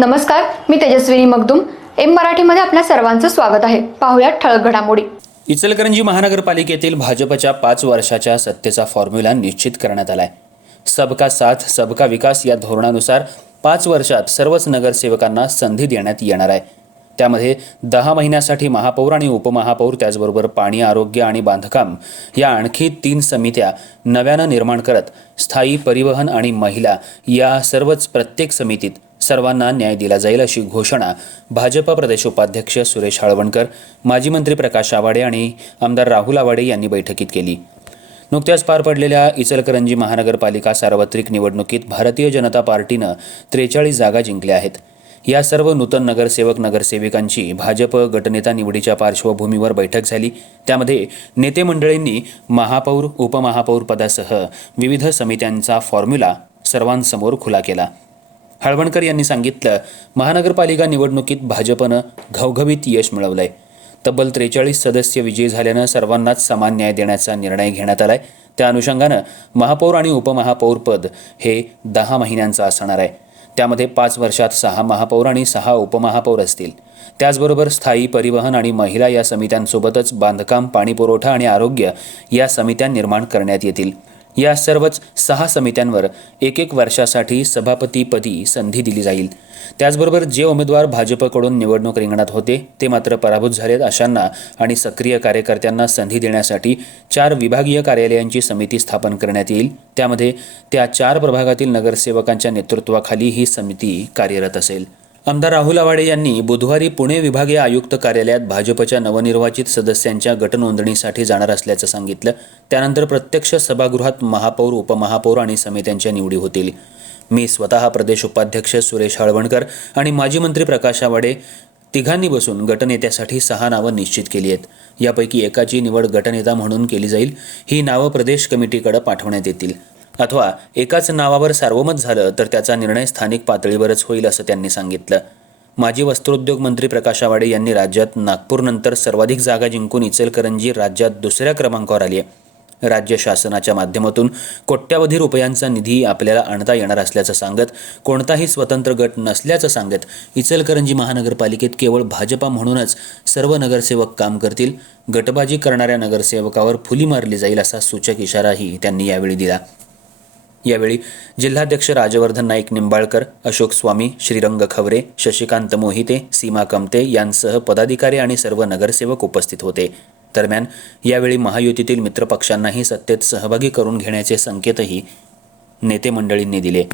नमस्कार मी तेजस्विनी मगदुम. एम मराठीमध्ये आपल्या सर्वांचं स्वागत आहे. पाहुयात ठळक घडामोडी. इचलकरंजी महानगरपालिकेतील भाजपच्या पाच वर्षाच्या सत्तेचा फॉर्म्युला निश्चित करण्यात आलाय. सबका साथ सबका विकास या धोरणानुसार पाच वर्षात सर्वच नगरसेवकांना संधी देण्यात येणार आहे. त्यामध्ये दहा महिन्यासाठी महापौर आणि उपमहापौर त्याचबरोबर पाणी आरोग्य आणि बांधकाम या आणखी तीन समित्या नव्यानं निर्माण करत स्थायी परिवहन आणि महिला या सर्वच प्रत्येक समितीत सर्वांना न्याय दिला जाईल अशी घोषणा भाजप प्रदेश उपाध्यक्ष सुरेश हळवणकर माजी मंत्री प्रकाश आवाडे आणि आमदार राहुल आवाडे यांनी बैठकीत केली. नुकत्याच पार पडलेल्या इचलकरंजी महानगरपालिका सार्वत्रिक निवडणुकीत भारतीय जनता पार्टीनं त्रेचाळीस जागा जिंकल्या आहेत. या सर्व नूतन नगरसेवक नगरसेविकांची भाजप गटनेता निवडीच्या पार्श्वभूमीवर बैठक झाली. त्यामध्ये नेते मंडळींनी महापौर उपमहापौर पदासह विविध समित्यांचा फॉर्म्युला सर्वांसमोर खुला केला. हळवणकर यांनी सांगितलं महानगरपालिका निवडणुकीत भाजपनं घवघवीत यश मिळवलंय. तब्बल त्रेचाळीस सदस्य विजयी झाल्यानं सर्वांनाच समान न्याय देण्याचा निर्णय घेण्यात आलाय. त्या अनुषंगानं महापौर आणि उपमहापौर पद हे दहा महिन्यांचं असणार आहे. त्यामध्ये पाच वर्षात सहा महापौर आणि सहा उपमहापौर असतील. त्याचबरोबर स्थायी परिवहन आणि महिला या समित्यांसोबतच बांधकाम पाणीपुरवठा आणि आरोग्य या समित्या निर्माण करण्यात येतील. या सर्वच सहा समित्यांवर एक एक वर्षासाठी सभापतीपदी संधी दिली जाईल. त्याचबरोबर जे उमेदवार भाजपकडून निवडणूक रिंगणात होते ते मात्र पराभूत झालेत अशांना आणि सक्रिय कार्यकर्त्यांना संधी देण्यासाठी चार विभागीय कार्यालयांची समिती स्थापन करण्यात येईल. त्यामध्ये त्या चार प्रभागातील नगरसेवकांच्या नेतृत्वाखाली ही समिती कार्यरत असेल. आमदार राहुल आवाडे यांनी बुधवारी पुणे विभागीय आयुक्त कार्यालयात भाजपच्या नवनिर्वाचित सदस्यांच्या गटनोंदणीसाठी जाणार असल्याचं सांगितलं. त्यानंतर प्रत्यक्ष सभागृहात महापौर उपमहापौर आणि समित्यांच्या निवडी होतील. मी स्वतः प्रदेश उपाध्यक्ष सुरेश हळवणकर आणि माजी मंत्री प्रकाश आवाडे तिघांनी बसून गटनेत्यासाठी सहा नावं निश्चित केली आहेत. यापैकी एकाची निवड गटनेता म्हणून केली जाईल. ही नावं प्रदेश कमिटीकडे पाठवण्यात येतील. अथवा एकाच नावावर सार्वमत झालं तर त्याचा निर्णय स्थानिक पातळीवरच होईल असं त्यांनी सांगितलं. माजी वस्त्रोद्योग मंत्री प्रकाश आवाडे यांनी राज्यात नागपूरनंतर सर्वाधिक जागा जिंकून इचलकरंजी राज्यात दुसऱ्या क्रमांकावर आली आहे. राज्य शासनाच्या माध्यमातून कोट्यावधी रुपयांचा निधी आपल्याला आणता येणार असल्याचं सांगत कोणताही स्वतंत्र गट नसल्याचं सांगत इचलकरंजी महानगरपालिकेत केवळ भाजपा म्हणूनच सर्व नगरसेवक काम करतील गटबाजी करणाऱ्या नगरसेवकावर फुली मारली जाईल असा सूचक इशाराही त्यांनी यावेळी दिला. यावेळी जिल्हाध्यक्ष राजवर्धन नाईक निंबाळकर अशोक स्वामी श्रीरंग खवरे शशिकांत मोहिते सीमा कमते यांसह पदाधिकारी आणि सर्व नगरसेवक उपस्थित होते. दरम्यान यावेळी महायुतीतील मित्रपक्षांनाही सत्तेत सहभागी करून घेण्याचे संकेतही नेते मंडळींनी दिले.